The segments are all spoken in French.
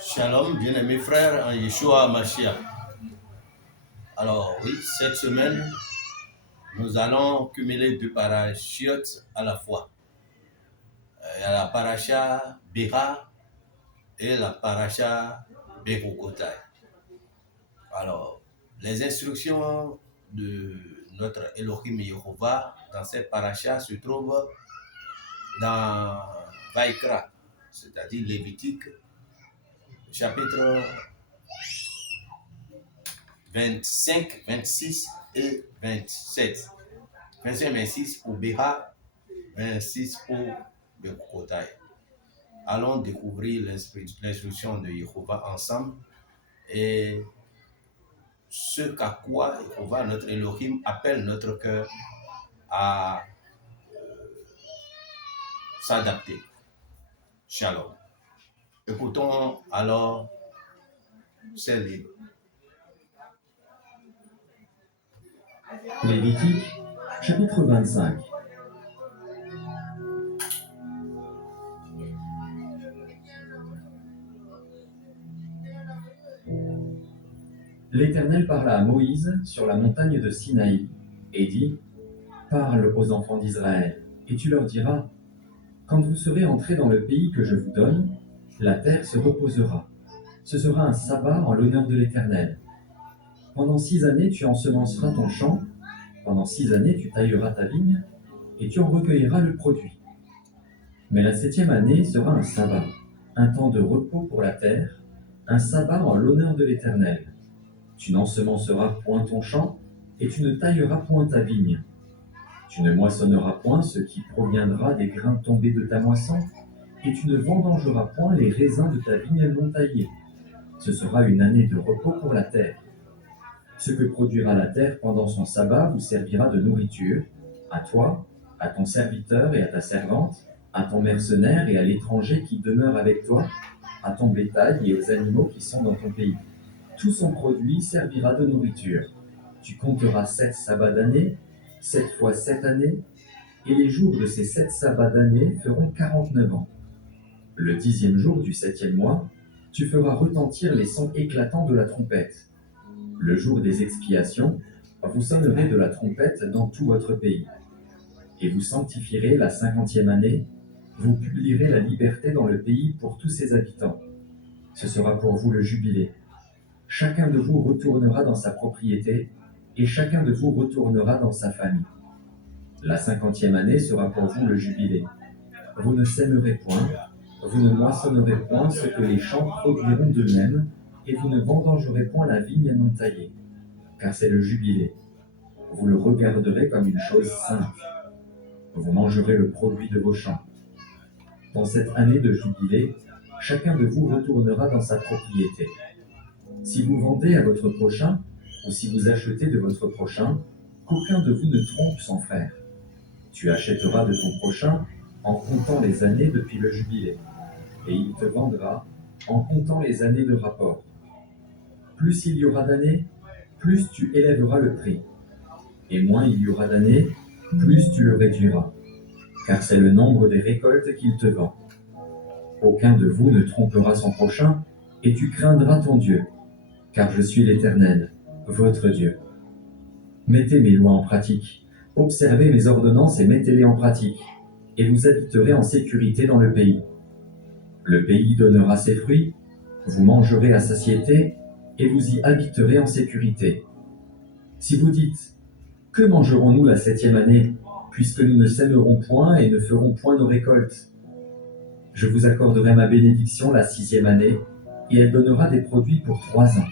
Shalom, bien-aimés frères en Yeshua Mashiach. Alors oui, cette semaine, nous allons cumuler deux parachutes à la fois. Il y a la paracha Bera et la paracha Berukotai. Alors, les instructions de notre Elohim Yehovah dans cette paracha se trouvent dans Vaikra, c'est-à-dire Lévitique, chapitre 25, 26 et 27. 25, 26 pour Béha, 26 pour Berukotai. Allons découvrir l'instruction de Yehovah ensemble et ce qu'à quoi Yehovah, notre Elohim, appelle notre cœur à s'adapter. Shalom. Écoutons alors ces livres. Lévitique, chapitre 25. L'Éternel parla à Moïse sur la montagne de Sinaï et dit : Parle aux enfants d'Israël, et tu leur diras : Quand vous serez entrés dans le pays que je vous donne, la terre se reposera. Ce sera un sabbat en l'honneur de l'Éternel. Pendant 6 années, tu ensemenceras ton champ, pendant 6 années, tu tailleras ta vigne, et tu en recueilleras le produit. Mais la 7e année sera un sabbat, un temps de repos pour la terre, un sabbat en l'honneur de l'Éternel. Tu n'ensemenceras point ton champ, et tu ne tailleras point ta vigne. Tu ne moissonneras point ce qui proviendra des grains tombés de ta moisson, et tu ne vendangeras point les raisins de ta vigne non taillée. Ce sera une année de repos pour la terre. Ce que produira la terre pendant son sabbat vous servira de nourriture, à toi, à ton serviteur et à ta servante, à ton mercenaire et à l'étranger qui demeure avec toi, à ton bétail et aux animaux qui sont dans ton pays. Tout son produit servira de nourriture. Tu compteras 7 sabbats d'année, 7 fois 7 années, et les jours de ces 7 sabbats d'année feront 49 ans. Le 10e jour du 7e mois, tu feras retentir les sons éclatants de la trompette. Le jour des expiations, vous sonnerez de la trompette dans tout votre pays. Et vous sanctifierez la 50e année, vous publierez la liberté dans le pays pour tous ses habitants. Ce sera pour vous le jubilé. Chacun de vous retournera dans sa propriété, et chacun de vous retournera dans sa famille. La 50e année sera pour vous le jubilé. Vous ne sèmerez point, vous ne moissonnerez point ce que les champs produiront d'eux-mêmes, et vous ne vendangerez point la vigne non taillée, car c'est le jubilé. Vous le regarderez comme une chose sainte. Vous mangerez le produit de vos champs. Dans cette année de jubilé, chacun de vous retournera dans sa propriété. Si vous vendez à votre prochain, ou si vous achetez de votre prochain, qu'aucun de vous ne trompe son frère. Tu achèteras de ton prochain en comptant les années depuis le jubilé, et il te vendra en comptant les années de rapport. Plus il y aura d'années, plus tu élèveras le prix, et moins il y aura d'années, plus tu le réduiras, car c'est le nombre des récoltes qu'il te vend. Aucun de vous ne trompera son prochain, et tu craindras ton Dieu, car je suis l'Éternel, votre Dieu. Mettez mes lois en pratique, observez mes ordonnances et mettez-les en pratique, et vous habiterez en sécurité dans le pays. Le pays donnera ses fruits, vous mangerez à satiété, et vous y habiterez en sécurité. Si vous dites : Que mangerons-nous la 7e année, puisque nous ne sèmerons point et ne ferons point nos récoltes ? Je vous accorderai ma bénédiction la 6e année, et elle donnera des produits pour 3 ans.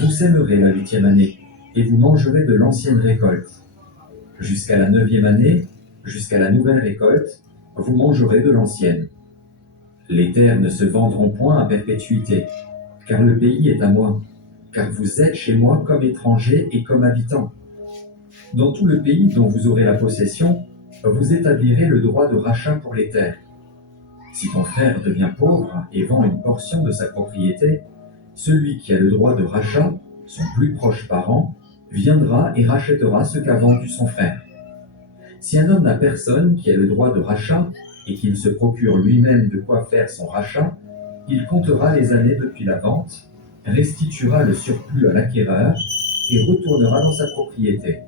Vous sèmerez la 8e année, et vous mangerez de l'ancienne récolte. Jusqu'à la 9e année, jusqu'à la nouvelle récolte, vous mangerez de l'ancienne. Les terres ne se vendront point à perpétuité, car le pays est à moi, car vous êtes chez moi comme étrangers et comme habitants. Dans tout le pays dont vous aurez la possession, vous établirez le droit de rachat pour les terres. Si ton frère devient pauvre et vend une portion de sa propriété, celui qui a le droit de rachat, son plus proche parent, viendra et rachètera ce qu'a vendu son frère. Si un homme n'a personne qui a le droit de rachat et qu'il se procure lui-même de quoi faire son rachat, il comptera les années depuis la vente, restituera le surplus à l'acquéreur et retournera dans sa propriété.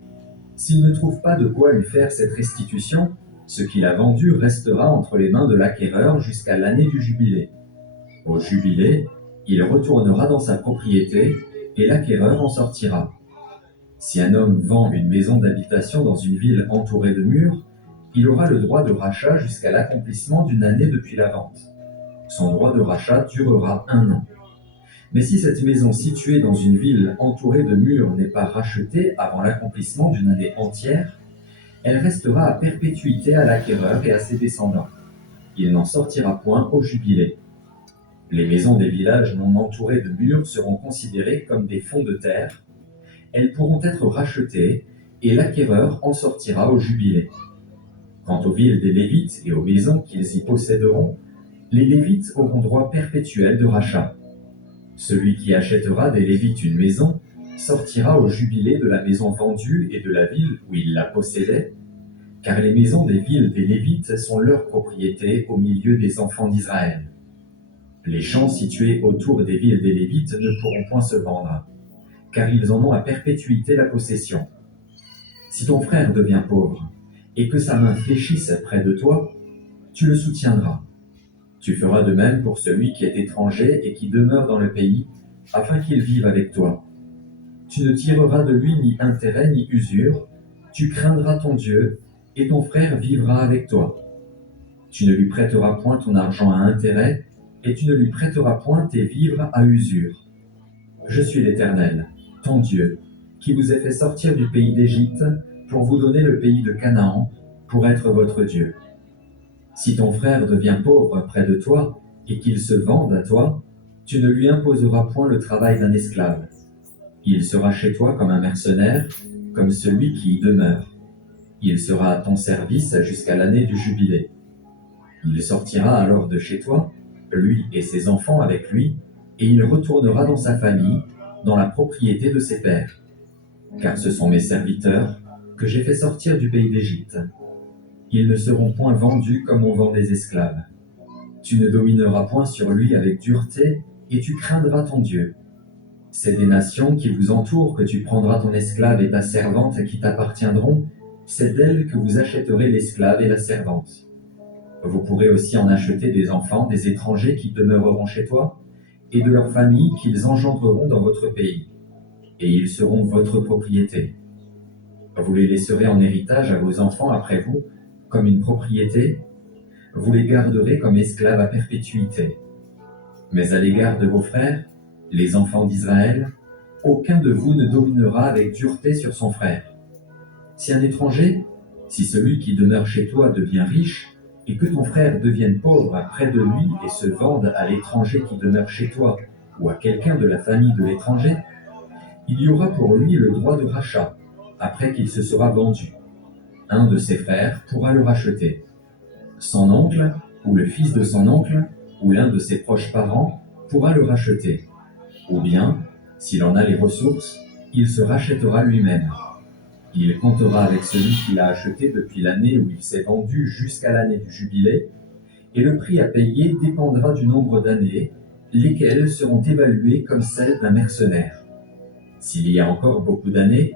S'il ne trouve pas de quoi lui faire cette restitution, ce qu'il a vendu restera entre les mains de l'acquéreur jusqu'à l'année du jubilé. Au jubilé, il retournera dans sa propriété et l'acquéreur en sortira. Si un homme vend une maison d'habitation dans une ville entourée de murs, il aura le droit de rachat jusqu'à l'accomplissement d'une année depuis la vente. Son droit de rachat durera 1 an. Mais si cette maison située dans une ville entourée de murs n'est pas rachetée avant l'accomplissement d'une année entière, elle restera à perpétuité à l'acquéreur et à ses descendants. Il n'en sortira point au jubilé. Les maisons des villages non entourés de murs seront considérées comme des fonds de terre. Elles pourront être rachetées et l'acquéreur en sortira au jubilé. Quant aux villes des Lévites et aux maisons qu'ils y posséderont, les Lévites auront droit perpétuel de rachat. Celui qui achètera des Lévites une maison sortira au jubilé de la maison vendue et de la ville où il la possédait, car les maisons des villes des Lévites sont leur propriété au milieu des enfants d'Israël. Les champs situés autour des villes des Lévites ne pourront point se vendre, car ils en ont à perpétuité la possession. Si ton frère devient pauvre, et que sa main fléchisse près de toi, tu le soutiendras. Tu feras de même pour celui qui est étranger et qui demeure dans le pays, afin qu'il vive avec toi. Tu ne tireras de lui ni intérêt ni usure, tu craindras ton Dieu, et ton frère vivra avec toi. Tu ne lui prêteras point ton argent à intérêt, et tu ne lui prêteras point tes vivres à usure. Je suis l'Éternel, ton Dieu, qui vous ai fait sortir du pays d'Égypte pour vous donner le pays de Canaan, pour être votre Dieu. Si ton frère devient pauvre près de toi et qu'il se vende à toi, tu ne lui imposeras point le travail d'un esclave. Il sera chez toi comme un mercenaire, comme celui qui y demeure. Il sera à ton service jusqu'à l'année du jubilé. Il sortira alors de chez toi, lui et ses enfants avec lui, et il retournera dans sa famille, dans la propriété de ses pères. Car ce sont mes serviteurs que j'ai fait sortir du pays d'Égypte. Ils ne seront point vendus comme on vend des esclaves. Tu ne domineras point sur lui avec dureté, et tu craindras ton Dieu. C'est des nations qui vous entourent que tu prendras ton esclave et ta servante qui t'appartiendront, c'est d'elles que vous achèterez l'esclave et la servante. Vous pourrez aussi en acheter des enfants, des étrangers qui demeureront chez toi, et de leurs familles qu'ils engendreront dans votre pays, et ils seront votre propriété. Vous les laisserez en héritage à vos enfants après vous, comme une propriété, vous les garderez comme esclaves à perpétuité. Mais à l'égard de vos frères, les enfants d'Israël, aucun de vous ne dominera avec dureté sur son frère. Si un étranger, si celui qui demeure chez toi devient riche, et que ton frère devienne pauvre près de lui et se vende à l'étranger qui demeure chez toi, ou à quelqu'un de la famille de l'étranger, il y aura pour lui le droit de rachat, après qu'il se sera vendu. Un de ses frères pourra le racheter. Son oncle, ou le fils de son oncle, ou l'un de ses proches parents, pourra le racheter. Ou bien, s'il en a les ressources, il se rachètera lui-même. Il comptera avec celui qui l'a acheté depuis l'année où il s'est vendu jusqu'à l'année du jubilé, et le prix à payer dépendra du nombre d'années, lesquelles seront évaluées comme celles d'un mercenaire. S'il y a encore beaucoup d'années,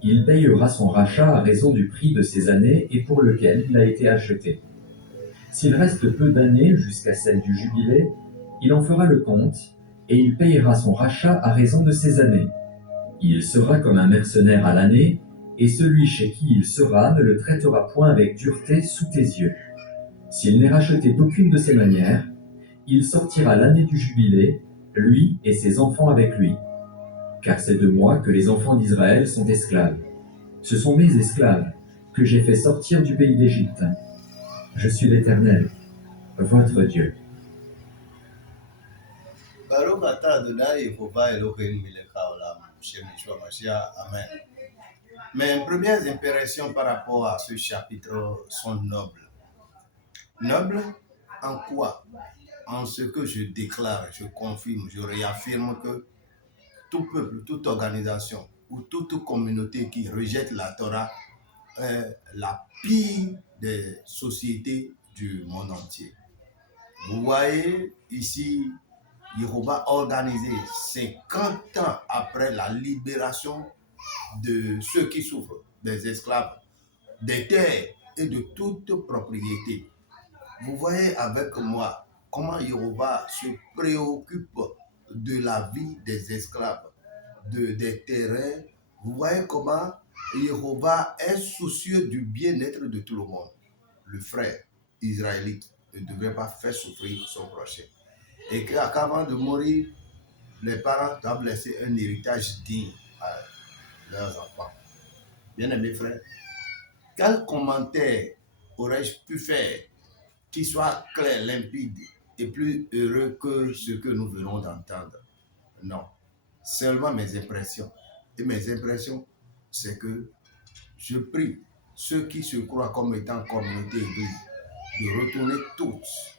il payera son rachat à raison du prix de ces années et pour lequel il a été acheté. S'il reste peu d'années jusqu'à celle du jubilé, il en fera le compte, et il payera son rachat à raison de ces années. Il sera comme un mercenaire à l'année, et celui chez qui il sera ne le traitera point avec dureté sous tes yeux. S'il n'est racheté d'aucune de ces manières, il sortira l'année du jubilé, lui et ses enfants avec lui. Car c'est de moi que les enfants d'Israël sont esclaves. Ce sont mes esclaves que j'ai fait sortir du pays d'Égypte. Je suis l'Éternel, votre Dieu. Baruch atah Adonai Yehovah Eloheinu melech haolam, Shem Yeshua Mashiach. Amen. Mes premières impressions par rapport à ce chapitre sont nobles. Nobles en quoi? En ce que je déclare, je confirme, je réaffirme que tout peuple, toute organisation ou toute communauté qui rejette la Torah est la pire des sociétés du monde entier. Vous voyez ici, Jéhovah a organisé 50 ans après la libération de ceux qui souffrent, des esclaves, des terres et de toute propriété. Vous voyez avec moi comment Jéhovah se préoccupe de la vie des esclaves, des terrains. Vous voyez comment Jéhovah est soucieux du bien-être de tout le monde. Le frère israélite ne devrait pas faire souffrir son prochain. Et qu'avant de mourir, les parents doivent laisser un héritage digne à leurs enfants. Bien-aimés frères, quel commentaire aurais-je pu faire qui soit clair, limpide et plus heureux que ce que nous venons d'entendre? Non, seulement mes impressions. Et mes impressions, c'est que je prie ceux qui se croient comme étant communauté église de retourner tous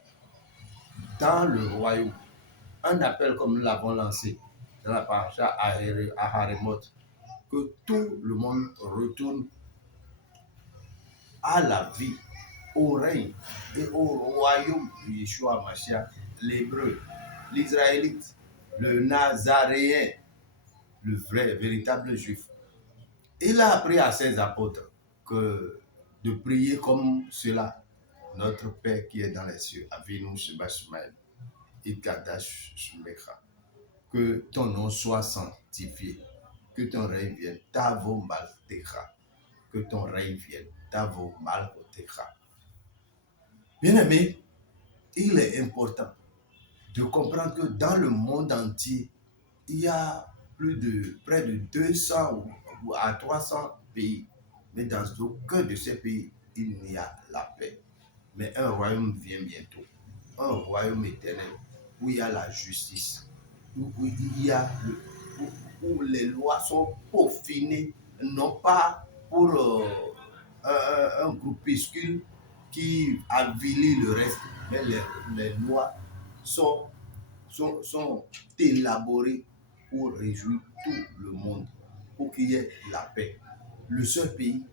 dans le royaume. Un appel comme nous l'avons lancé dans la paracha à Haremoth, que tout le monde retourne à la vie, au règne et au royaume de Yeshua Mashiach, l'hébreu, l'israélite, le nazaréen, le vrai, véritable juif. Il a appris à ses apôtres de prier comme cela. Notre Père qui est dans les cieux, Avinu Sheba Shemael, Ikadash Shmecha. Que ton nom soit sanctifié, que ton règne vienne, Tavo Maltecha, que ton règne vienne, Tavo Maltecha. Bien-aimé, il est important de comprendre que dans le monde entier, il y a près de 200 ou à 300 pays. Mais dans aucun de ces pays, il n'y a la paix. Mais un royaume vient bientôt. Un royaume éternel où il y a la justice, où les lois sont peaufinées, non pas pour un groupuscule qui avilit le reste, mais les lois sont élaborées pour réjouir tout le monde, pour qu'il y ait la paix. Le seul pays,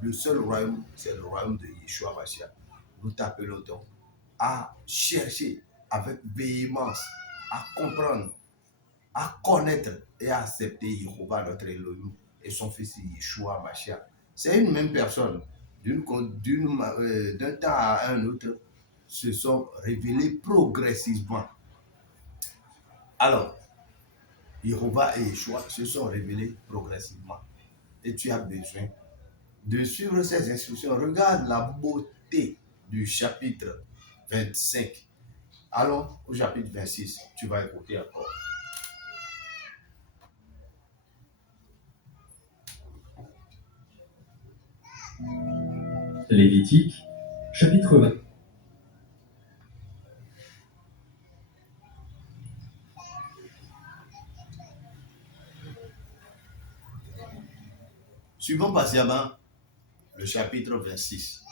le seul royaume, c'est le royaume de Yeshua Mashiach. Nous t'appelons donc à chercher avec véhémence, à comprendre, à connaître et à accepter Jéhovah notre Elohim et son fils Yeshua Mashiach. C'est une même personne. D'un temps à un autre, se sont révélés progressivement. Alors, Jéhovah et Yeshua se sont révélés progressivement. Et tu as besoin de suivre ces instructions. Regarde la beauté du chapitre 25. Allons au chapitre 26. Tu vas écouter encore. Lévitique, chapitre 20. Suivons patiemment le chapitre 26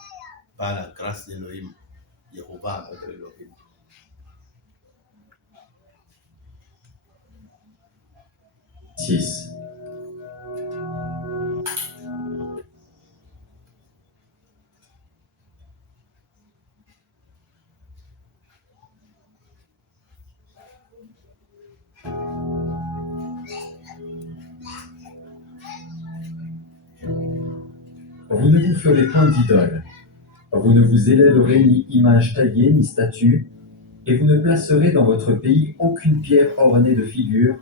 par la grâce d'Elohim, Jéhovah notre Elohim. Vous ne vous ferez point d'idole. Vous ne vous élèverez ni image taillée, ni statue, et vous ne placerez dans votre pays aucune pierre ornée de figures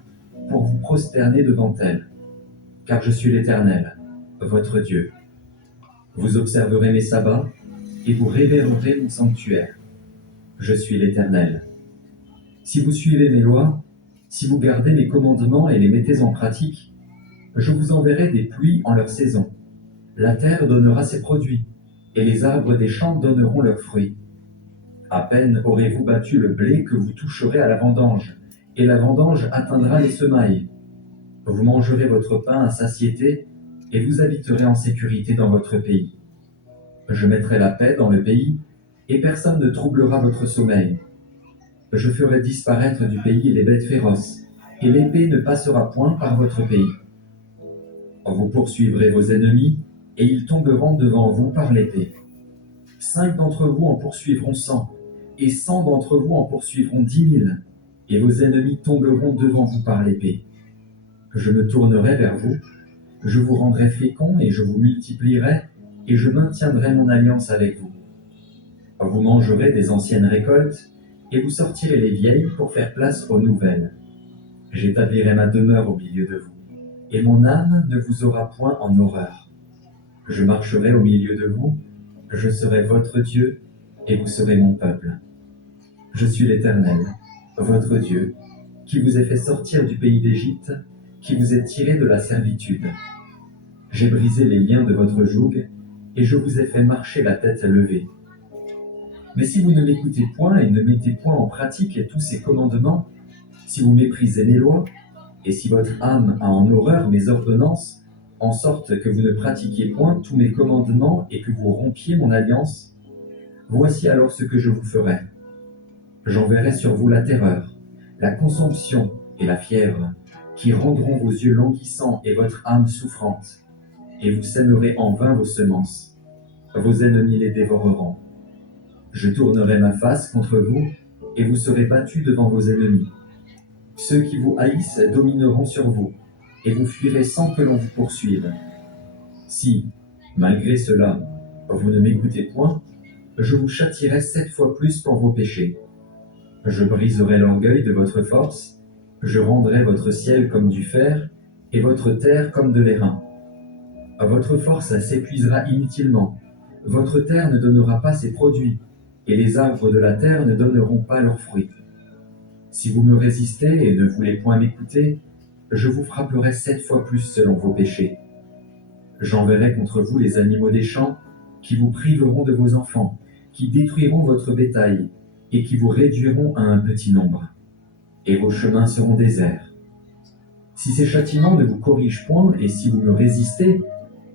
pour vous prosterner devant elle. Car je suis l'Éternel, votre Dieu. Vous observerez mes sabbats, et vous révérerez mon sanctuaire. Je suis l'Éternel. Si vous suivez mes lois, si vous gardez mes commandements et les mettez en pratique, je vous enverrai des pluies en leur saison. La terre donnera ses produits, et les arbres des champs donneront leurs fruits. À peine aurez-vous battu le blé que vous toucherez à la vendange, et la vendange atteindra les semailles. Vous mangerez votre pain à satiété, et vous habiterez en sécurité dans votre pays. Je mettrai la paix dans le pays, et personne ne troublera votre sommeil. Je ferai disparaître du pays les bêtes féroces, et l'épée ne passera point par votre pays. Vous poursuivrez vos ennemis, et ils tomberont devant vous par l'épée. 5 d'entre vous en poursuivront 100, et 100 d'entre vous en poursuivront 10 000, et vos ennemis tomberont devant vous par l'épée. Je me tournerai vers vous, je vous rendrai féconds et je vous multiplierai, et je maintiendrai mon alliance avec vous. Vous mangerez des anciennes récoltes, et vous sortirez les vieilles pour faire place aux nouvelles. J'établirai ma demeure au milieu de vous, et mon âme ne vous aura point en horreur. Je marcherai au milieu de vous, je serai votre Dieu, et vous serez mon peuple. Je suis l'Éternel, votre Dieu, qui vous ai fait sortir du pays d'Égypte, qui vous ai tiré de la servitude. J'ai brisé les liens de votre joug, et je vous ai fait marcher la tête levée. Mais si vous ne m'écoutez point et ne mettez point en pratique tous ces commandements, si vous méprisez mes lois, et si votre âme a en horreur mes ordonnances, en sorte que vous ne pratiquiez point tous mes commandements et que vous rompiez mon alliance, voici alors ce que je vous ferai. J'enverrai sur vous la terreur, la consomption et la fièvre, qui rendront vos yeux languissants et votre âme souffrante, et vous sèmerez en vain vos semences. Vos ennemis les dévoreront. Je tournerai ma face contre vous, et vous serez battus devant vos ennemis. Ceux qui vous haïssent domineront sur vous, et vous fuirez sans que l'on vous poursuive. Si, malgré cela, vous ne m'écoutez point, je vous châtierai 7 fois plus pour vos péchés. Je briserai l'orgueil de votre force, je rendrai votre ciel comme du fer, et votre terre comme de l'airain. Votre force s'épuisera inutilement, votre terre ne donnera pas ses produits, et les arbres de la terre ne donneront pas leurs fruits. Si vous me résistez et ne voulez point m'écouter, je vous frapperai 7 fois plus selon vos péchés. J'enverrai contre vous les animaux des champs, qui vous priveront de vos enfants, qui détruiront votre bétail, et qui vous réduiront à un petit nombre. Et vos chemins seront déserts. Si ces châtiments ne vous corrigent point, et si vous me résistez,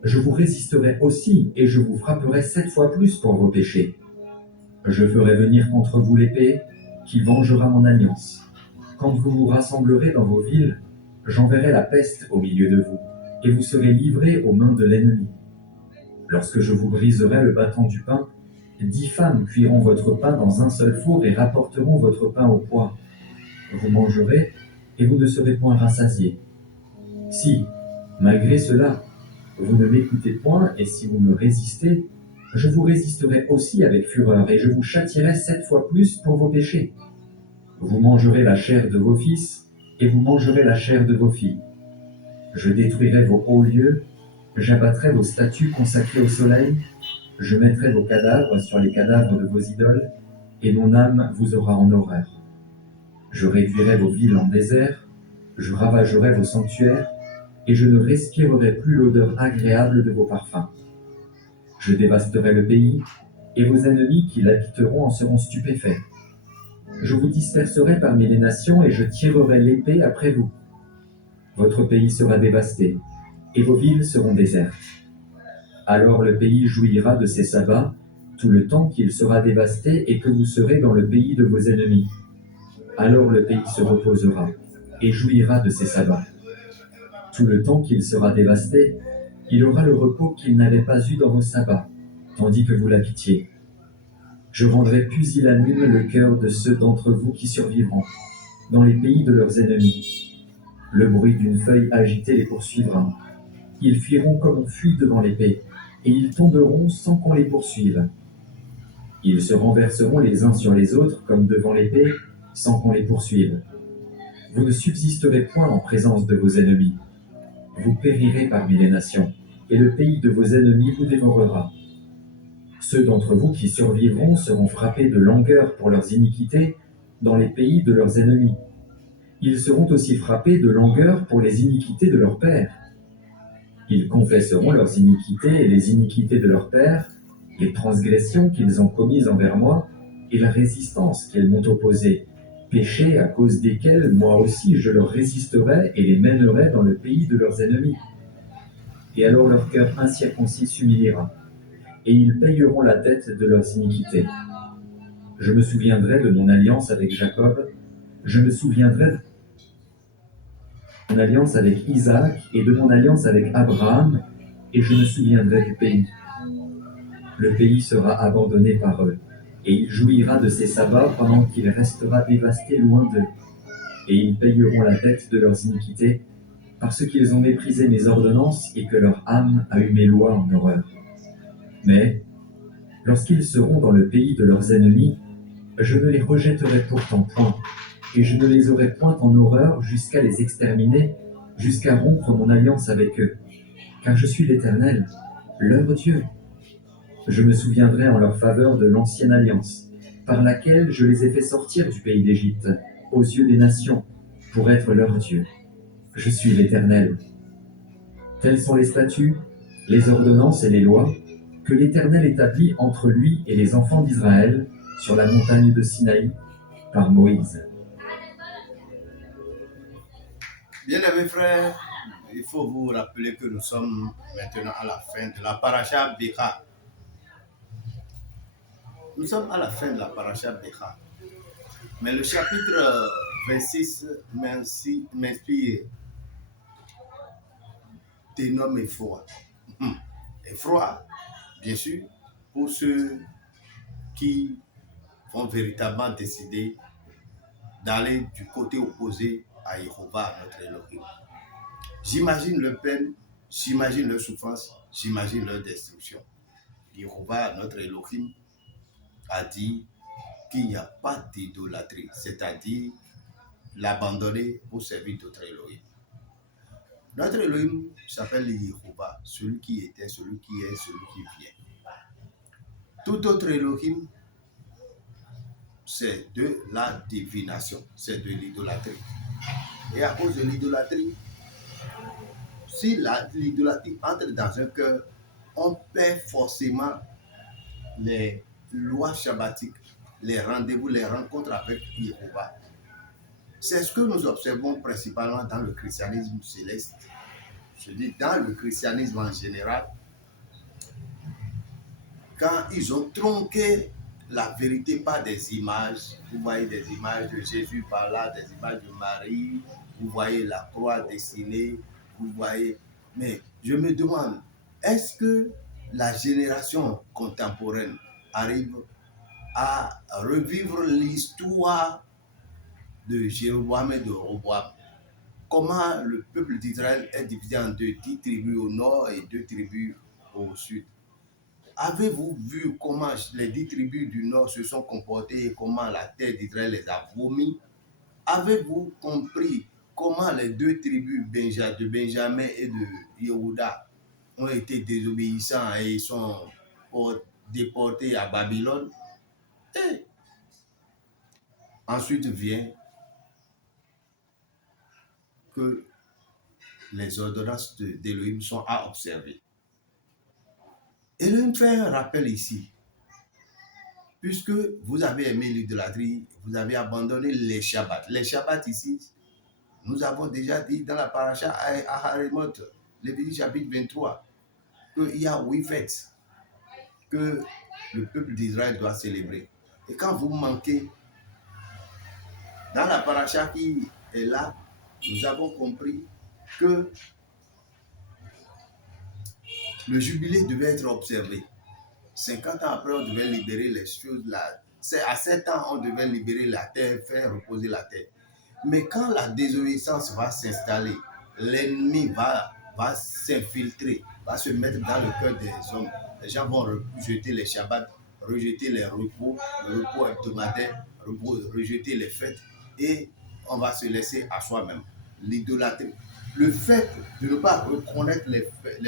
je vous résisterai aussi, et je vous frapperai 7 fois plus pour vos péchés. Je ferai venir contre vous l'épée, qui vengera mon alliance. Quand vous vous rassemblerez dans vos villes, j'enverrai la peste au milieu de vous, et vous serez livrés aux mains de l'ennemi. Lorsque je vous briserai le bâton du pain, 10 femmes cuiront votre pain dans un seul four et rapporteront votre pain au poids. Vous mangerez, et vous ne serez point rassasiés. Si, malgré cela, vous ne m'écoutez point, et si vous me résistez, je vous résisterai aussi avec fureur, et je vous châtierai 7 fois plus pour vos péchés. Vous mangerez la chair de vos fils, et vous mangerez la chair de vos filles. Je détruirai vos hauts lieux, j'abattrai vos statues consacrées au soleil, je mettrai vos cadavres sur les cadavres de vos idoles, et mon âme vous aura en horreur. Je réduirai vos villes en désert, je ravagerai vos sanctuaires, et je ne respirerai plus l'odeur agréable de vos parfums. Je dévasterai le pays, et vos ennemis qui l'habiteront en seront stupéfaits. Je vous disperserai parmi les nations, et je tirerai l'épée après vous. Votre pays sera dévasté, et vos villes seront désertes. Alors le pays jouira de ses sabbats, tout le temps qu'il sera dévasté, et que vous serez dans le pays de vos ennemis. Alors le pays se reposera, et jouira de ses sabbats. Tout le temps qu'il sera dévasté, il aura le repos qu'il n'avait pas eu dans vos sabbats, tandis que vous l'habitiez. Je rendrai pusillanime le cœur de ceux d'entre vous qui survivront, dans les pays de leurs ennemis. Le bruit d'une feuille agitée les poursuivra. Ils fuiront comme on fuit devant l'épée, et ils tomberont sans qu'on les poursuive. Ils se renverseront les uns sur les autres comme devant l'épée, sans qu'on les poursuive. Vous ne subsisterez point en présence de vos ennemis. Vous périrez parmi les nations, et le pays de vos ennemis vous dévorera. Ceux d'entre vous qui survivront seront frappés de langueur pour leurs iniquités dans les pays de leurs ennemis. Ils seront aussi frappés de langueur pour les iniquités de leurs pères. Ils confesseront leurs iniquités et les iniquités de leurs pères, les transgressions qu'ils ont commises envers moi, et la résistance qu'elles m'ont opposée, péchés à cause desquels moi aussi je leur résisterai et les mènerai dans le pays de leurs ennemis. Et alors leur cœur incirconcis s'humiliera, et ils payeront la dette de leurs iniquités. Je me souviendrai de mon alliance avec Jacob, je me souviendrai de mon alliance avec Isaac et de mon alliance avec Abraham, et je me souviendrai du pays. Le pays sera abandonné par eux, et il jouira de ses sabbats pendant qu'il restera dévasté loin d'eux. Et ils payeront la dette de leurs iniquités, parce qu'ils ont méprisé mes ordonnances et que leur âme a eu mes lois en horreur. Mais, lorsqu'ils seront dans le pays de leurs ennemis, je ne les rejetterai pourtant point, et je ne les aurai point en horreur jusqu'à les exterminer, jusqu'à rompre mon alliance avec eux. Car je suis l'Éternel, leur Dieu. Je me souviendrai en leur faveur de l'ancienne alliance, par laquelle je les ai fait sortir du pays d'Égypte, aux yeux des nations, pour être leur Dieu. Je suis l'Éternel. Tels sont les statuts, les ordonnances et les lois que l'Éternel établit entre lui et les enfants d'Israël sur la montagne de Sinaï par Moïse. Bien-aimés frères, il faut vous rappeler que nous sommes maintenant à la fin de la paracha Bécha. Nous sommes à la fin de la paracha Bécha. Mais le chapitre 26 m'inspire d'énormes effrois. Effrois, bien sûr, pour ceux qui vont véritablement décider d'aller du côté opposé à Jéhovah, notre Elohim. J'imagine leur peine, j'imagine leur souffrance, j'imagine leur destruction. Jéhovah, notre Elohim, a dit qu'il n'y a pas d'idolâtrie, c'est-à-dire l'abandonner pour servir d'autres Elohim. Notre Elohim s'appelle Jéhovah, celui qui était, celui qui est, celui qui vient. Tout autre Elohim, c'est de la divination, c'est de l'idolâtrie. Et à cause de l'idolâtrie, si l'idolâtrie entre dans un cœur, on perd forcément les lois shabbatiques, les rendez-vous, les rencontres avec Jéhovah. C'est ce que nous observons principalement dans le christianisme céleste. Je dis dans le christianisme en général, quand ils ont tronqué la vérité par des images. Vous voyez des images de Jésus par là, des images de Marie, vous voyez la croix dessinée, vous voyez. Mais je me demande, est-ce que la génération contemporaine arrive à revivre l'histoire de Jéroboam et de Roboam? Comment le peuple d'Israël est divisé en deux, 10 tribus au nord et 2 tribus au sud? Avez-vous vu comment les 10 tribus du nord se sont comportées et comment la terre d'Israël les a vomis? Avez-vous compris comment les 2 tribus de Benjamin et de Yehuda ont été désobéissants et ils sont déportés à Babylone? Et ensuite vient que les ordonnances d'Élohim sont à observer. Elohim fait un rappel ici. Puisque vous avez aimé l'idolâtrie, vous avez abandonné les Shabbats. Les Shabbats ici, nous avons déjà dit dans la paracha à Harimot, Lévitique chapitre 23, qu'il y a 8 fêtes que le peuple d'Israël doit célébrer. Et quand vous manquez, dans la paracha qui est là, nous avons compris que le jubilé devait être observé. 50 ans après, on devait libérer les choses là. À 7 ans, on devait libérer la terre, faire reposer la terre. Mais quand la désobéissance va s'installer, l'ennemi va s'infiltrer, va se mettre dans le cœur des hommes. Les gens vont rejeter les Shabbats, rejeter les repos, le repos hebdomadaire, rejeter les fêtes et on va se laisser à soi-même. L'idolâtrie. Le fait de ne pas reconnaître les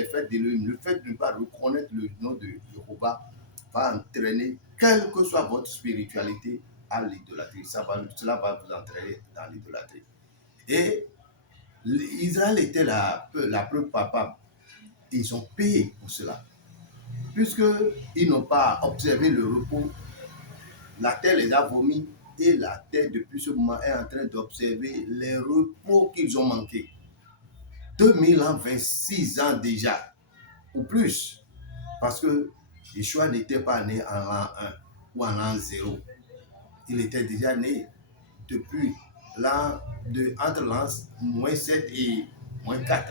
fêtes d'Élohim, le fait de ne pas reconnaître le nom de Jéhovah va entraîner, quelle que soit votre spiritualité, à l'idolâtrie. Cela va vous entraîner dans l'idolâtrie. Et Israël était la preuve palpable. Ils ont payé pour cela. Puisqu'ils n'ont pas observé le repos, la terre les a vomis et la terre depuis ce moment est en train d'observer les repos qu'ils ont manqués. 2000 ans, 26 ans déjà, ou plus. Parce que Yeshua n'était pas né en l'an 1 ou en l'an 0. Il était déjà né depuis entre l'an -7 et -4.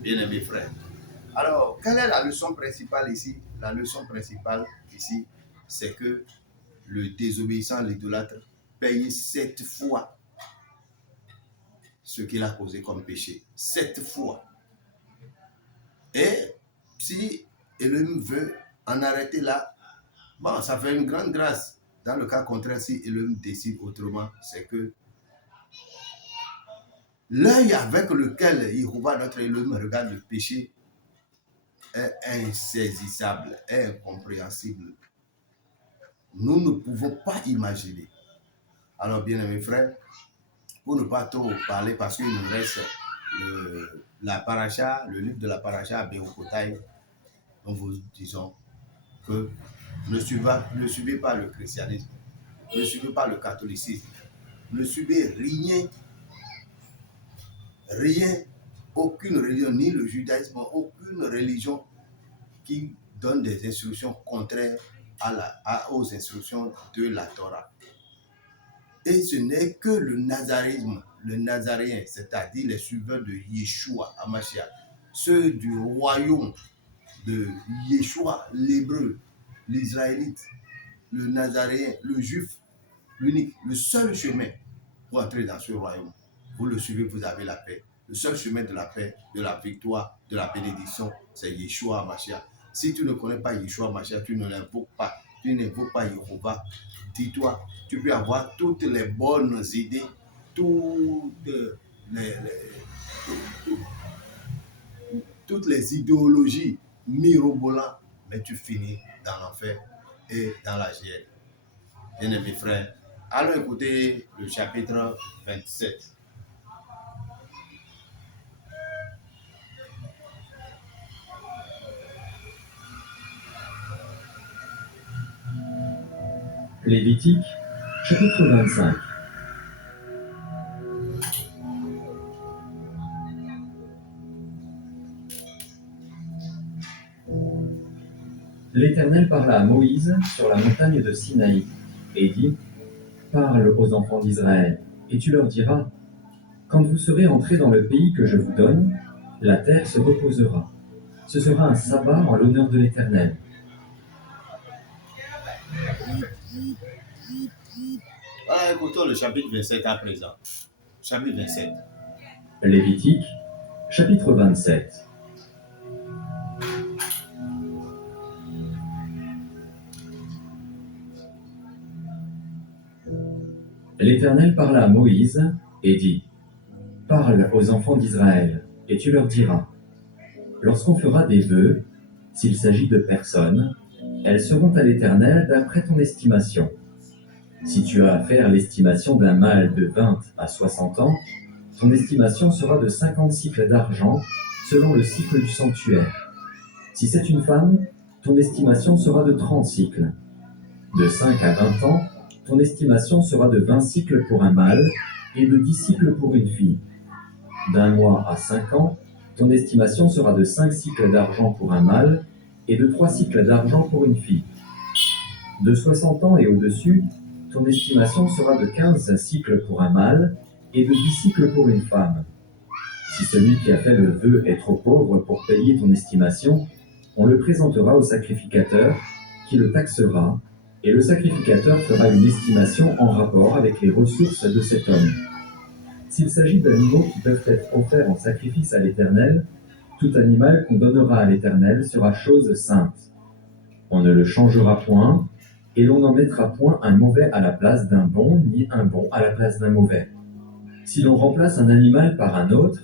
Bien-aimés frères. Alors, quelle est la leçon principale ici? La leçon principale ici, c'est que le désobéissant, l'idolâtre, paye 7 fois ce qu'il a causé comme péché. 7 fois. Et si Elohim veut en arrêter là, bon, ça fait une grande grâce. Dans le cas contraire, si Elohim décide autrement, c'est que l'œil avec lequel Yehovah, notre Elohim, regarde le péché est insaisissable, est incompréhensible. Nous ne pouvons pas imaginer. Alors, bien aimés frères, pour ne pas trop parler, parce qu'il nous reste la paracha, le livre de la paracha à Béokotaï, nous vous disons que ne suivez pas le christianisme, ne suivez pas le catholicisme, ne suivez rien, aucune religion, ni le judaïsme, aucune religion qui donne des instructions contraires aux instructions de la Torah. Et ce n'est que le nazarisme, le nazaréen, c'est-à-dire les suiveurs de Yeshua, Hamashiach, ceux du royaume de Yeshua, l'hébreu, l'israélite, le nazaréen, le juif, l'unique, le seul chemin pour entrer dans ce royaume. Vous le suivez, vous avez la paix. Le seul chemin de la paix, de la victoire, de la bénédiction, c'est Yeshua Hamashiach. Si tu ne connais pas Yeshua Hamashiach, tu ne l'invoques pas, tu n'invoques pas Yehovah. Dis-toi, tu peux avoir toutes les bonnes idées, toutes les idéologies mirobolantes, mais tu finis dans l'enfer et dans la géhenne. Bien aimés frères, allons écouter le chapitre 27. Lévitique, chapitre 25. L'Éternel parla à Moïse sur la montagne de Sinaï et dit : Parle aux enfants d'Israël, et tu leur diras : Quand vous serez entrés dans le pays que je vous donne, la terre se reposera. Ce sera un sabbat en l'honneur de l'Éternel. Voilà, écoutons le chapitre 27 à présent. Chapitre 27. Lévitique, chapitre 27. L'Éternel parla à Moïse et dit : Parle aux enfants d'Israël, et tu leur diras : Lorsqu'on fera des vœux, s'il s'agit de personnes, elles seront à l'Éternel d'après ton estimation. Si tu as à faire l'estimation d'un mâle de 20 à 60 ans, ton estimation sera de 50 cycles d'argent, selon le cycle du sanctuaire. Si c'est une femme, ton estimation sera de 30 cycles. De 5 à 20 ans, ton estimation sera de 20 cycles pour un mâle et de 10 cycles pour une fille. D'un mois à 5 ans, ton estimation sera de 5 cycles d'argent pour un mâle et de 3 cycles d'argent pour une fille. De 60 ans et au-dessus, ton estimation sera de 15 cycles pour un mâle et de 10 cycles pour une femme. Si celui qui a fait le vœu est trop pauvre pour payer ton estimation, on le présentera au sacrificateur, qui le taxera, et le sacrificateur fera une estimation en rapport avec les ressources de cet homme. S'il s'agit d'animaux qui peuvent être offerts en sacrifice à l'Éternel, tout animal qu'on donnera à l'Éternel sera chose sainte. On ne le changera point, et l'on n'en mettra point un mauvais à la place d'un bon, ni un bon à la place d'un mauvais. Si l'on remplace un animal par un autre,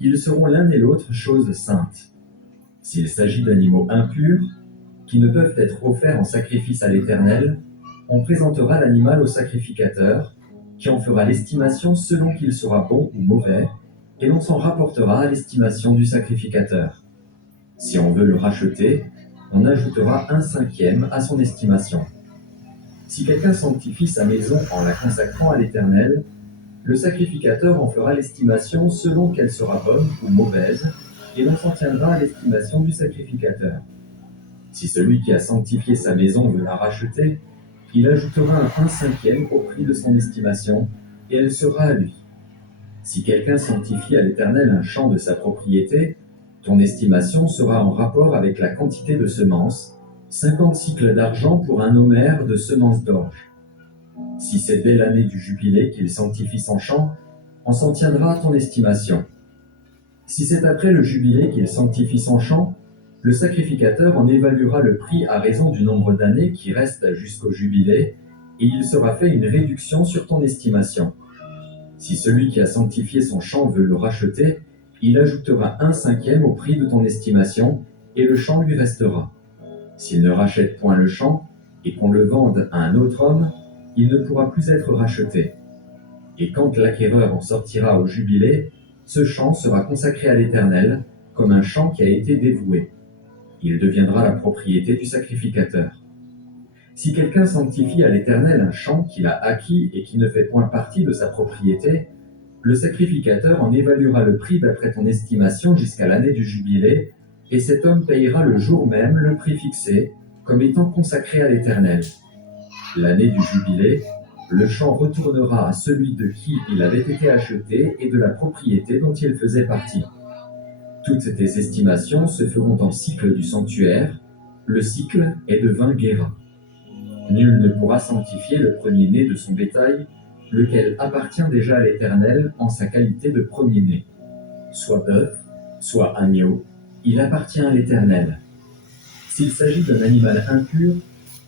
ils seront l'un et l'autre choses saintes. S'il s'agit d'animaux impurs, qui ne peuvent être offerts en sacrifice à l'Éternel, on présentera l'animal au sacrificateur, qui en fera l'estimation selon qu'il sera bon ou mauvais, et l'on s'en rapportera à l'estimation du sacrificateur. Si on veut le racheter, on ajoutera 1/5 à son estimation. Si quelqu'un sanctifie sa maison en la consacrant à l'Éternel, le sacrificateur en fera l'estimation selon qu'elle sera bonne ou mauvaise, et l'on s'en tiendra à l'estimation du sacrificateur. Si celui qui a sanctifié sa maison veut la racheter, il ajoutera un 1/5 au prix de son estimation, et elle sera à lui. Si quelqu'un sanctifie à l'Éternel un champ de sa propriété, ton estimation sera en rapport avec la quantité de semences, 50 cycles d'argent pour un homère de semences d'orge. Si c'est dès l'année du jubilé qu'il sanctifie son champ, on s'en tiendra à ton estimation. Si c'est après le jubilé qu'il sanctifie son champ, le sacrificateur en évaluera le prix à raison du nombre d'années qui restent jusqu'au jubilé, et il sera fait une réduction sur ton estimation. Si celui qui a sanctifié son champ veut le racheter, il ajoutera 1/5 au prix de ton estimation, et le champ lui restera. S'il ne rachète point le champ, et qu'on le vende à un autre homme, il ne pourra plus être racheté. Et quand l'acquéreur en sortira au jubilé, ce champ sera consacré à l'Éternel, comme un champ qui a été dévoué. Il deviendra la propriété du sacrificateur. Si quelqu'un sanctifie à l'Éternel un champ qu'il a acquis et qui ne fait point partie de sa propriété, le sacrificateur en évaluera le prix d'après ton estimation jusqu'à l'année du jubilé, et cet homme payera le jour même le prix fixé, comme étant consacré à l'Éternel. L'année du jubilé, le champ retournera à celui de qui il avait été acheté et de la propriété dont il faisait partie. Toutes tes estimations se feront en cycle du sanctuaire. Le cycle est de 20 guéras. Nul ne pourra sanctifier le premier-né de son bétail, lequel appartient déjà à l'Éternel en sa qualité de premier-né. Soit bœuf, soit agneau, il appartient à l'Éternel. S'il s'agit d'un animal impur,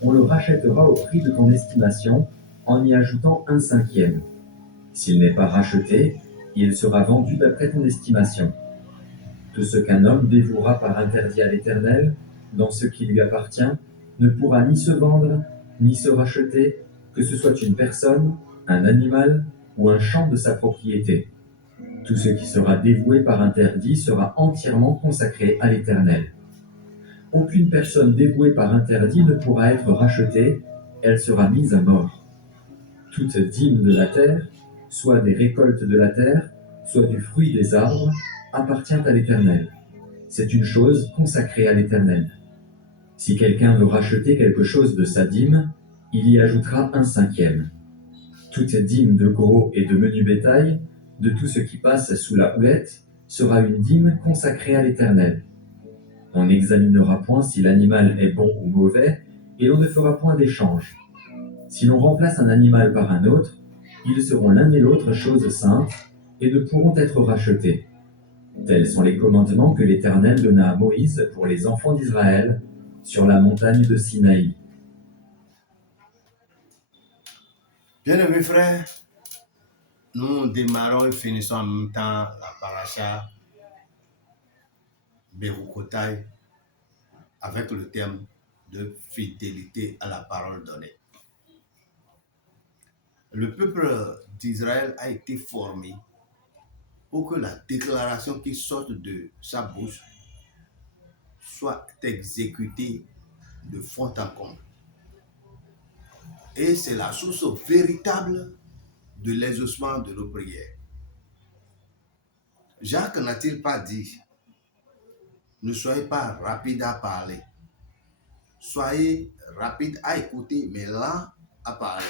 on le rachètera au prix de ton estimation, en y ajoutant 1/5. S'il n'est pas racheté, il sera vendu d'après ton estimation. Tout ce qu'un homme dévouera par interdit à l'Éternel, dans ce qui lui appartient, ne pourra ni se vendre, ni se racheter, que ce soit une personne, un animal ou un champ de sa propriété. Tout ce qui sera dévoué par interdit sera entièrement consacré à l'Éternel. Aucune personne dévouée par interdit ne pourra être rachetée, elle sera mise à mort. Toute dîme de la terre, soit des récoltes de la terre, soit du fruit des arbres, appartient à l'Éternel. C'est une chose consacrée à l'Éternel. Si quelqu'un veut racheter quelque chose de sa dîme, il y ajoutera 1/5. Toute dîme de gros et de menu bétail, de tout ce qui passe sous la houlette, sera une dîme consacrée à l'Éternel. On n'examinera point si l'animal est bon ou mauvais, et l'on ne fera point d'échange. Si l'on remplace un animal par un autre, ils seront l'un et l'autre choses saintes, et ne pourront être rachetés. Tels sont les commandements que l'Éternel donna à Moïse pour les enfants d'Israël sur la montagne de Sinaï. Bien-aimés frères, nous démarrons et finissons en même temps la paracha Berukotai avec le thème de fidélité à la parole donnée. Le peuple d'Israël a été formé pour que la déclaration qui sorte de sa bouche soit exécutée de fond en comble. Et c'est la source véritable de l'exaucement de nos prières. Jacques n'a-t-il pas dit, ne soyez pas rapide à parler, soyez rapide à écouter, mais lent à parler.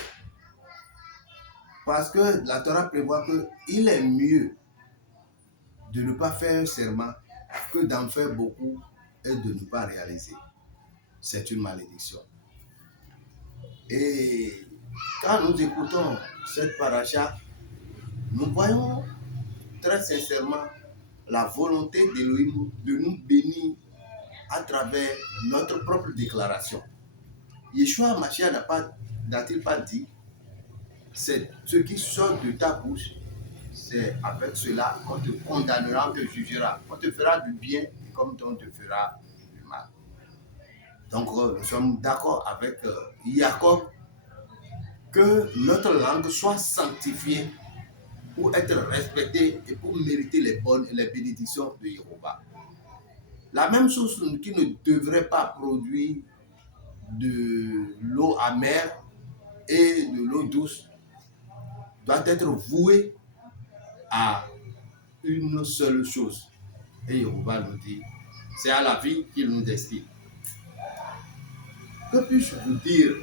Parce que la Torah prévoit qu'il est mieux de ne pas faire un serment que d'en faire beaucoup et de ne pas réaliser. C'est une malédiction. Et quand nous écoutons cette paracha, nous voyons très sincèrement la volonté d'Élohim de nous bénir à travers notre propre déclaration. Yeshua Mashiach n'a-t-il pas dit, c'est ce qui sort de ta bouche, c'est avec cela qu'on te condamnera, on te jugera, on te fera du bien comme on te fera du mal. Donc nous sommes d'accord avec Jacob que notre langue soit sanctifiée pour être respectée et pour mériter les bénédictions de Jéhovah. La même chose qui ne devrait pas produire de l'eau amère et de l'eau douce doit être vouée à une seule chose. Et Jéhovah nous dit, c'est à la vie qu'il nous destine. Que puis-je vous dire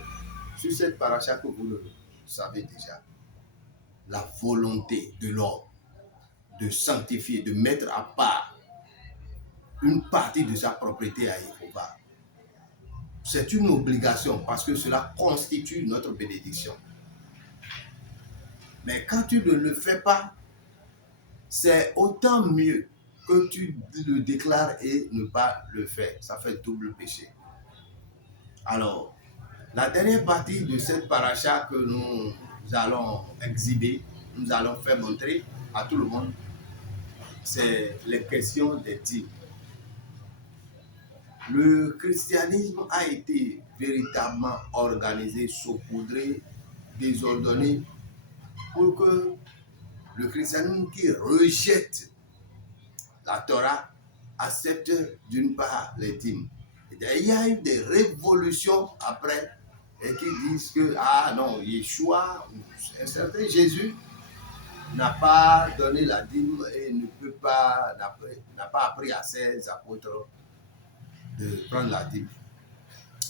sur cette paracha que vous le savez déjà? La volonté de l'homme de sanctifier, de mettre à part une partie de sa propriété à Jéhovah. c'est une obligation parce que cela constitue notre bénédiction. Mais quand tu ne le fais pas, c'est autant mieux que tu le déclares et ne pas le faire. Ça fait double péché. Alors, la dernière partie de cette paracha que nous allons exhiber, nous allons faire montrer à tout le monde, c'est les questions des dîmes. Le christianisme a été véritablement organisé, saupoudré, désordonné pour que le christianisme qui rejette la Torah accepte d'une part les dîmes. Il y a eu des révolutions après et qui disent que, ah non, Yeshua, un certain Jésus n'a pas donné la dîme et n'a pas appris à ses apôtres de prendre la dîme.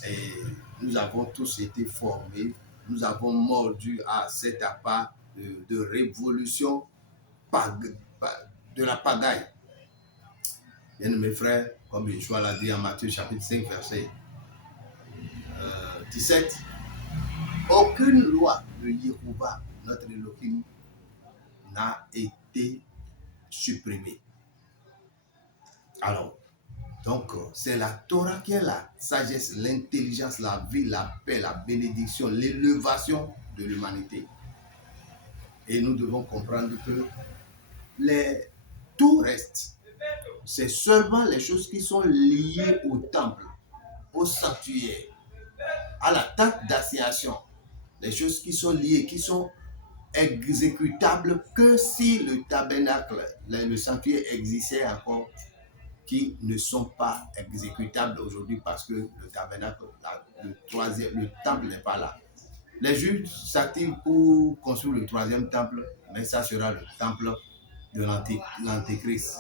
Et nous avons tous été formés, nous avons mordu à cet appât de révolution de la pagaille. Bien mes frères, comme Yeshua l'a dit en Matthieu chapitre 5, verset 17, aucune loi de Yehovah, notre Elohim, n'a été supprimée. Alors, donc, c'est la Torah qui est la sagesse, l'intelligence, la vie, la paix, la bénédiction, l'élévation de l'humanité. Et nous devons comprendre que tout reste. C'est seulement les choses qui sont liées au temple, au sanctuaire, à la tente d'assignation, les choses qui sont liées, qui sont exécutables que si le tabernacle, le sanctuaire existait encore, qui ne sont pas exécutables aujourd'hui parce que le tabernacle, le temple n'est pas là. Les Juifs s'activent pour construire le troisième temple, mais ça sera le temple de l'Antéchrist.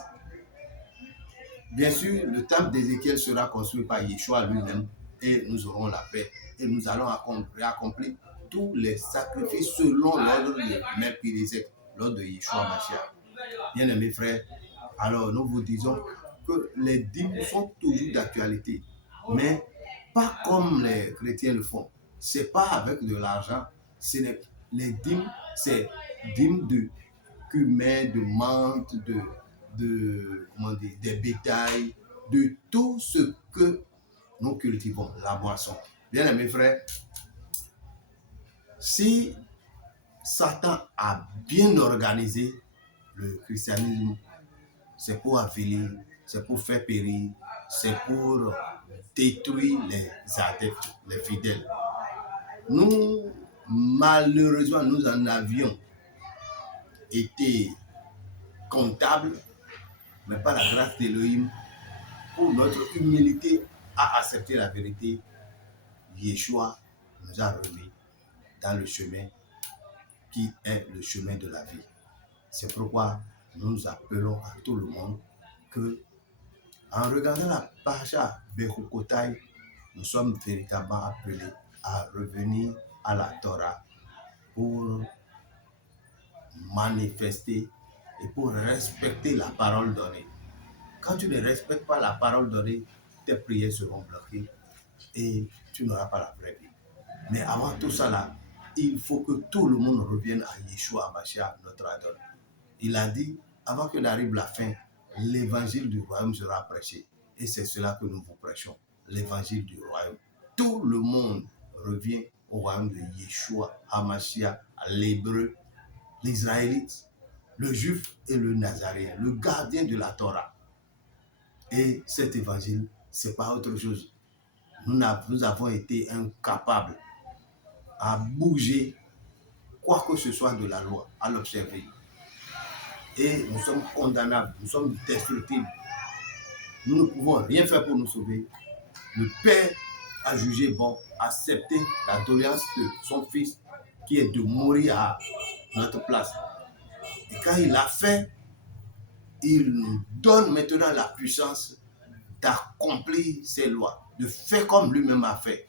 Bien sûr, le temple d'Ézéchiel sera construit par Yeshua lui-même et nous aurons la paix. Et nous allons accomplir tous les sacrifices selon l'ordre de Melchisédek, l'ordre de Yeshua Mashiach. Bien-aimés frères, alors nous vous disons que les dîmes sont toujours d'actualité, mais pas comme les chrétiens le font. C'est pas avec de l'argent. Les dîmes, c'est dîmes de cumin, de menthe, des bétails, de tout ce que nous cultivons, la boisson. Bien mes frères, si Satan a bien organisé le christianisme, c'est pour avilir, c'est pour faire périr, c'est pour détruire les adeptes, les fidèles. Nous, malheureusement, nous en avions été comptables, mais par la grâce d'Élohim, pour notre humilité à accepter la vérité, Yeshua nous a remis dans le chemin qui est le chemin de la vie. C'est pourquoi nous appelons à tout le monde que, en regardant la paracha Bechukotai, nous sommes véritablement appelés à revenir à la Torah pour manifester et pour respecter la parole donnée. Quand tu ne respectes pas la parole donnée, tes prières seront bloquées et tu n'auras pas la vraie vie. Mais avant tout ça là, il faut que tout le monde revienne à Yeshua Mashiach, notre Adon. Il a dit, avant que n'arrive la fin, l'évangile du royaume sera prêché. Et c'est cela que nous vous prêchons, l'évangile du royaume. Tout le monde revient au royaume de Yeshua HaMashiach, l'hébreu, l'israélite, le juif et le nazaréen, le gardien de la Torah. Et cet évangile, ce n'est pas autre chose. Nous avons été incapables à bouger quoi que ce soit de la loi, à l'observer. Et nous sommes condamnables, nous sommes destructibles. Nous ne pouvons rien faire pour nous sauver. Le Père a jugé bon, accepter la doléance de son Fils qui est de mourir à notre place. Et quand il l'a fait, il nous donne maintenant la puissance d'accomplir ses lois, de faire comme lui-même a fait.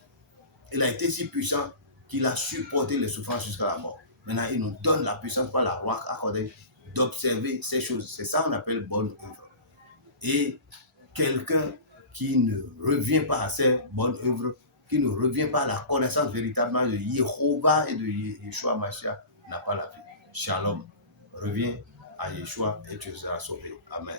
Il a été si puissant qu'il a supporté les souffrances jusqu'à la mort. Maintenant, il nous donne la puissance par la loi accordée d'observer ces choses. C'est ça qu'on appelle bonne œuvre. Et quelqu'un qui ne revient pas à ces bonnes œuvres qui ne revient pas à la connaissance véritablement de Jéhovah et de Yeshua Mashiach n'a pas la vie. Shalom. Reviens à Yeshua et tu seras sauvé. Amen.